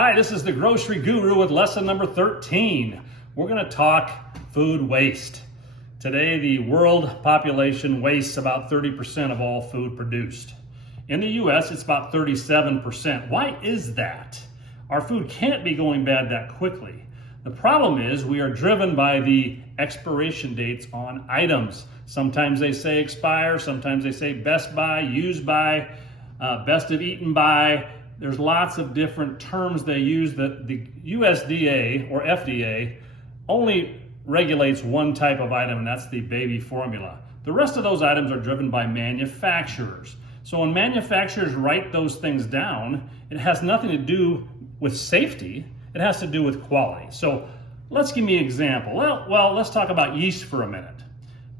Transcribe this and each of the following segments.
Hi, this is the Grocery Guru with lesson number 13. We're going to talk food waste. Today, the world population wastes about 30% of all food produced. In the US, it's about 37%. Why is that? Our food can't be going bad that quickly. The problem is we are driven by the expiration dates on items. Sometimes they say expire, sometimes they say best by, used by, best of eaten by. There's lots of different terms they use that the USDA or FDA only regulates one type of item, and that's the baby formula. The rest of those items are driven by manufacturers. So when manufacturers write those things down, it has nothing to do with safety, it has to do with quality. So let's give me an example. Well, let's talk about yeast for a minute.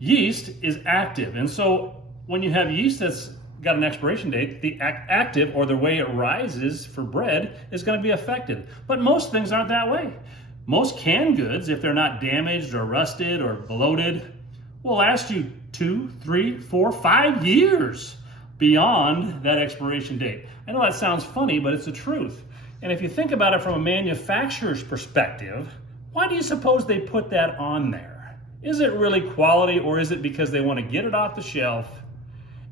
Yeast is active, and so when you have yeast that's got an expiration date, the active, or the way it rises for bread, is going to be affected. But most things aren't that way. Most canned goods, if they're not damaged or rusted or bloated, will last you 2, 3, 4, 5 years beyond that expiration date. I know that sounds funny, but it's the truth. And if you think about it from a manufacturer's perspective, why do you suppose they put that on there? Is it really quality, or is it because they want to get it off the shelf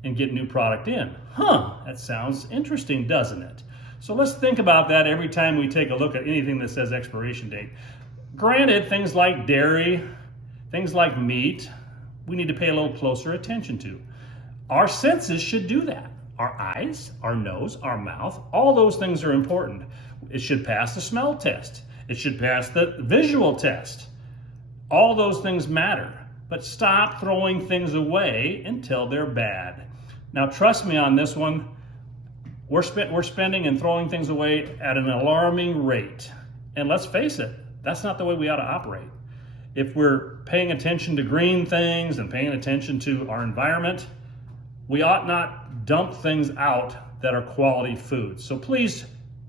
and get new product in? That sounds interesting, doesn't it? So let's think about that every time we take a look at anything that says expiration date. Granted, things like dairy, things like meat, we need to pay a little closer attention to. Our senses should do that. Our eyes, our nose, our mouth, all those things are important. It should pass the smell test. It should pass the visual test. All those things matter. But stop throwing things away until they're bad. Now, trust me on this one. We're spending and throwing things away at an alarming rate. And let's face it, that's not the way we ought to operate. If we're paying attention to green things and paying attention to our environment, we ought not dump things out that are quality food. So please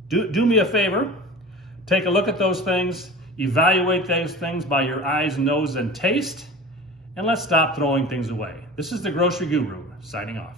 do me a favor. Take a look at those things. Evaluate those things by your eyes, nose, and taste. And let's stop throwing things away. This is the Grocery Guru, signing off.